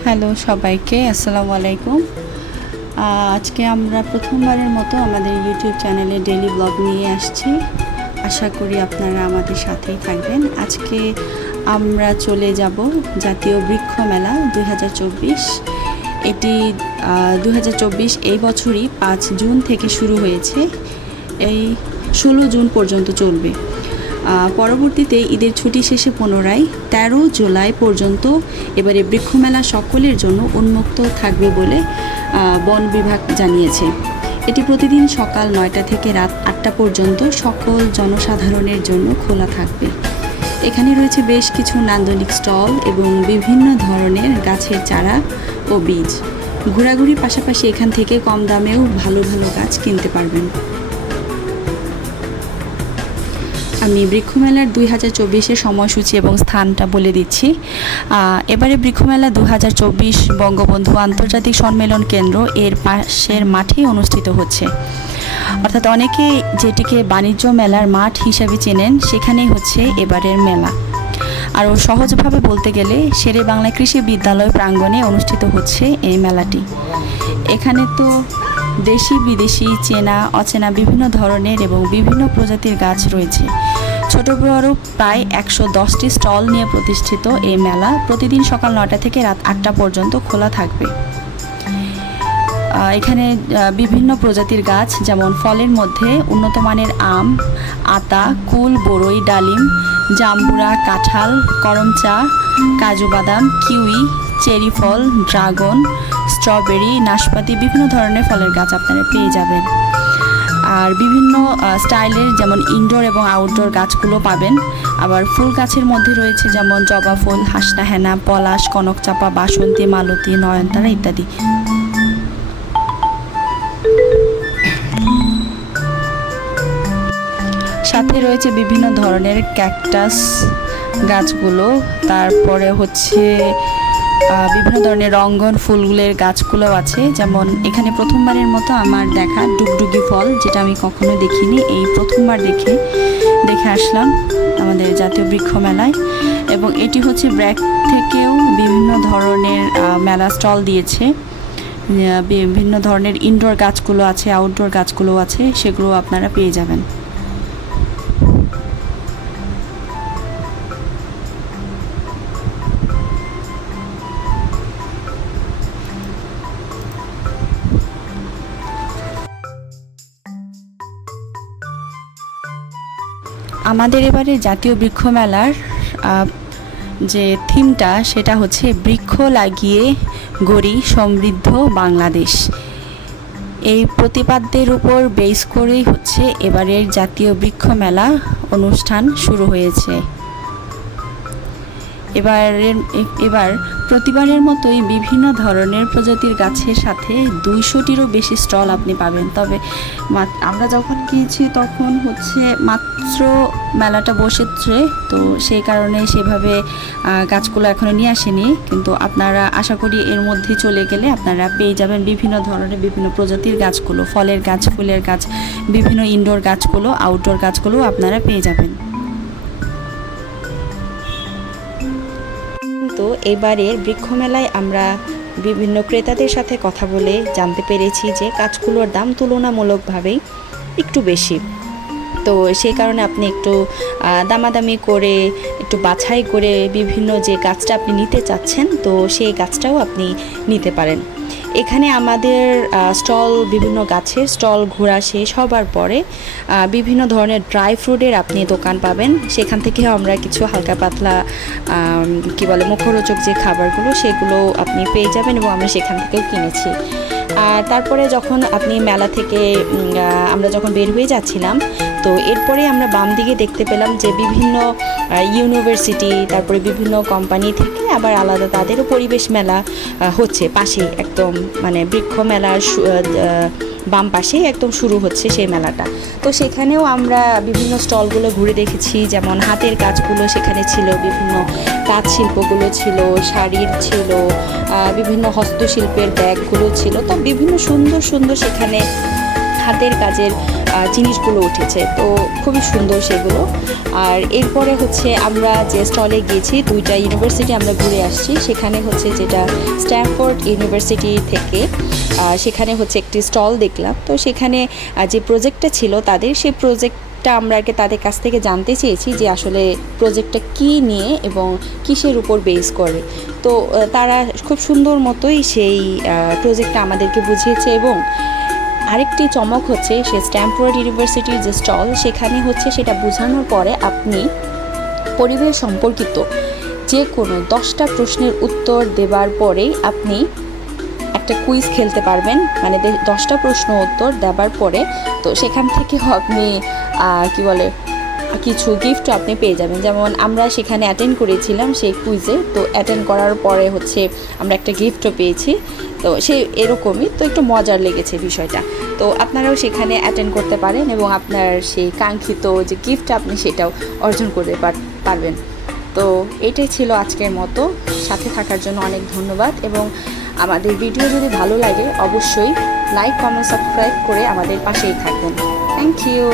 Hello সবাইকে, আসসালামু আলাইকুম। আজকে আমরা প্রথমবারের মতো আমাদের ইউটিউব চ্যানেলে ডেইলি ব্লগ নিয়ে আসছি। আশা করি আপনারা আমাদের সাথেই থাকবেন। আজকে আমরা চলে যাব জাতীয় বৃক্ষ মেলা 2024। এটি 2024 এই বছরই 5 জুন থেকে শুরু হয়েছে, এই 16 জুন পর্যন্ত চলবে। পরবর্তীতে ঈদের ছুটি শেষে পুনরায় 13 জুলাই পর্যন্ত এবারে বৃক্ষমেলা সকলের জন্য উন্মুক্ত থাকবে বলে বন বিভাগ জানিয়েছে। এটি প্রতিদিন সকাল 9টা থেকে রাত 8টা পর্যন্ত সকল জনসাধারণের জন্য খোলা থাকবে। এখানে রয়েছে বেশ কিছু নান্দনিক স্টল এবং বিভিন্ন ধরনের গাছের চারা ও বীজ। ঘোরাঘুরির পাশাপাশি এখান থেকে কম দামেও ভালো ভালো গাছ কিনতে পারবেন। আমি বৃক্ষমেলার 2024-এর সময়সূচি এবং স্থানটা বলে দিচ্ছি। এবারে বৃক্ষমেলা 2024 বঙ্গবন্ধু আন্তর্জাতিক সম্মেলন কেন্দ্র এর পাশের মাঠেই অনুষ্ঠিত হচ্ছে। অর্থাৎ অনেকে যেটিকে বাণিজ্য মেলার মাঠ হিসাবে চেনেন, সেখানেই হচ্ছে এবারের মেলা। আরও সহজভাবে বলতে গেলে শেরে বাংলা কৃষি বিদ্যালয় প্রাঙ্গণে অনুষ্ঠিত হচ্ছে এই মেলাটি। এখানে তো দেশি বিদেশি, চেনা অচেনা বিভিন্ন ধরনের এবং বিভিন্ন প্রজাতির গাছ রয়েছে। ছোট বড় প্রায় 110টি স্টল নিয়ে প্রতিষ্ঠিত এই মেলা প্রতিদিন সকাল 9টা থেকে রাত 8টা পর্যন্ত খোলা থাকবে। এখানে বিভিন্ন প্রজাতির গাছ, যেমন ফলের মধ্যে উন্নত মানের আম, আতা, কুল, বরই, ডালিম, জাম্বুরা, কাঁঠাল, করমচা, কাজু বাদাম, কিউই, চেরি ফল, ড্রাগন, স্ট্রবেরি, নাশপাতি, বিভিন্ন ধরনের ফলের গাছ আপনারা পেয়ে যাবেন। আর বিভিন্ন স্টাইলের যেমন ইনডোর এবং আউটডোর গাছগুলো পাবেন। আবার ফুল গাছের মধ্যে রয়েছে যেমন জবা ফুল, হাসনা হেনা, পলাশ, কনকচাপা, বাসন্তী, মালতী, নয়নতারা ইত্যাদি। সাথে রয়েছে বিভিন্ন ধরনের ক্যাকটাস গাছগুলো, তারপরে হচ্ছে বিভিন্ন ধরনের রঙ্গন ফুলের গাছগুলো আছে। যেমন এখানে প্রথমবারের মতো আমার দেখা ডুগডুগি ফল, যেটা আমি কখনো দেখিনি, এই প্রথমবার দেখে আসলাম আমাদের জাতীয় বৃক্ষ মেলায়। এবং এটি হচ্ছে ব্র্যাক থেকেও বিভিন্ন ধরনের মেলা স্টল দিয়েছে। বিভিন্ন ধরনের ইনডোর গাছগুলো আছে, আউটডোর গাছগুলো আছে, সেগুলো আপনারা পেয়ে যাবেন। আমাদের এবারে জাতীয় বৃক্ষ মেলার যে থিমটা, সেটা হচ্ছে বৃক্ষ লাগিয়ে গড়ি সমৃদ্ধ বাংলাদেশ। এই প্রতিপাদ্যের উপর বেস করেই হচ্ছে এবারের জাতীয় বৃক্ষ মেলা অনুষ্ঠান শুরু হয়েছে। এবার প্রতিবারের মতোই বিভিন্ন ধরনের প্রজাতির গাছের সাথে 200টিরও বেশি স্টল আপনি পাবেন। তবে আমরা যখন গিয়েছি তখন হচ্ছে মাত্র মেলাটা বসেছে, তো সেই কারণে সেভাবে গাছগুলো এখনও নিয়ে আসেনি। কিন্তু আপনারা আশা করি এর মধ্যে চলে গেলে আপনারা পেয়ে যাবেন বিভিন্ন ধরনের বিভিন্ন প্রজাতির গাছগুলো, ফলের গাছ, ফুলের গাছ, বিভিন্ন ইনডোর গাছগুলো, আউটডোর গাছগুলো আপনারা পেয়ে যাবেন। তো এবারের বৃক্ষমেলায় আমরা বিভিন্ন ক্রেতাদের সাথে কথা বলে জানতে পেরেছি যে গাছগুলোর দাম তুলনামূলকভাবেই একটু বেশি। তো সেই কারণে আপনি একটু দামাদামি করে, একটু বাছাই করে বিভিন্ন যে গাছটা আপনি নিতে চাচ্ছেন, তো সেই গাছটাও আপনি নিতে পারেন। এখানে আমাদের বিভিন্ন গাছের স্টল ঘোরা শেষ হবার পরে বিভিন্ন ধরনের ড্রাই ফ্রুটের আপনি দোকান পাবেন। সেখান থেকেও আমরা কিছু হালকা পাতলা মুখরোচক যে খাবারগুলো, সেগুলো আপনি পেয়ে যাবেন এবং আমরা সেখান থেকেও কিনেছি। আর তারপরে যখন আপনি মেলা থেকে আমরা যখন বের হয়ে যাচ্ছিলাম, তো এরপরে আমরা বাম দিকে দেখতে পেলাম যে বিভিন্ন ইউনিভার্সিটি, তারপরে বিভিন্ন কোম্পানি থেকে আবার আলাদা তাদেরও পরিবেশ মেলা হচ্ছে পাশেই, একদম বৃক্ষ মেলার বাম পাশে একদম শুরু হচ্ছে সেই মেলাটা। তো সেখানেও আমরা বিভিন্ন স্টলগুলো ঘুরে দেখেছি। যেমন হাতের কাজগুলো সেখানে ছিল, বিভিন্ন কাজ শিল্পগুলো ছিল, শাড়ির ছিল, বিভিন্ন হস্তশিল্পের ব্যাগগুলো ছিল। তো বিভিন্ন সুন্দর সুন্দর সেখানে হাতের কাজের জিনিসগুলো উঠেছে, তো খুবই সুন্দর সেগুলো। আর এরপরে হচ্ছে আমরা যে স্টলে গিয়েছি, 2টা ইউনিভার্সিটি আমরা ঘুরে আসছি। সেখানে হচ্ছে যেটা স্ট্যানফোর্ড ইউনিভার্সিটি থেকে, সেখানে হচ্ছে একটি স্টল দেখলাম। তো সেখানে যে প্রজেক্টটা ছিল তাদের, সেই প্রজেক্টটা আমরা আগে তাদের কাছ থেকে জানতে চেয়েছি যে আসলে প্রজেক্টটা কী নিয়ে এবং কিসের উপর বেস করে। তো তারা খুব সুন্দর মতোই সেই প্রজেক্টটা আমাদেরকে বুঝিয়েছে। এবং আরেকটি চমক হচ্ছে সে স্ট্যানফোর্ড ইউনিভার্সিটির যে স্টল, সেখানে হচ্ছে সেটা বোঝানোর পরে আপনি পরিবেশ সম্পর্কিত যে কোনো 10টা প্রশ্নের উত্তর দেবার পরেই আপনি একটা কুইজ খেলতে পারবেন, মানে 10টা প্রশ্ন উত্তর দেবার পরে তো সেখান থেকেও আপনি কি বলে কিছু গিফট আপনি পেয়ে যাবেন। যেমন আমরা সেখানে অ্যাটেন্ড করেছিলাম সেই কুইজে, তো অ্যাটেন্ড করার পরে হচ্ছে আমরা একটা গিফটও পেয়েছি। তো সে এরকমই, তো একটু মজার লেগেছে বিষয়টা। তো আপনারাও সেখানে অ্যাটেন্ড করতে পারেন এবং আপনার সেই কাঙ্ক্ষিত যে গিফটটা আপনি সেটাও অর্জন করতে পারবেন। তো এটাই ছিল আজকের মতো। সাথে থাকার জন্য অনেক ধন্যবাদ, এবং আমাদের ভিডিও যদি ভালো লাগে অবশ্যই লাইক, কমেন্ট, সাবস্ক্রাইব করে আমাদের পাশেই থাকবেন। Thank you.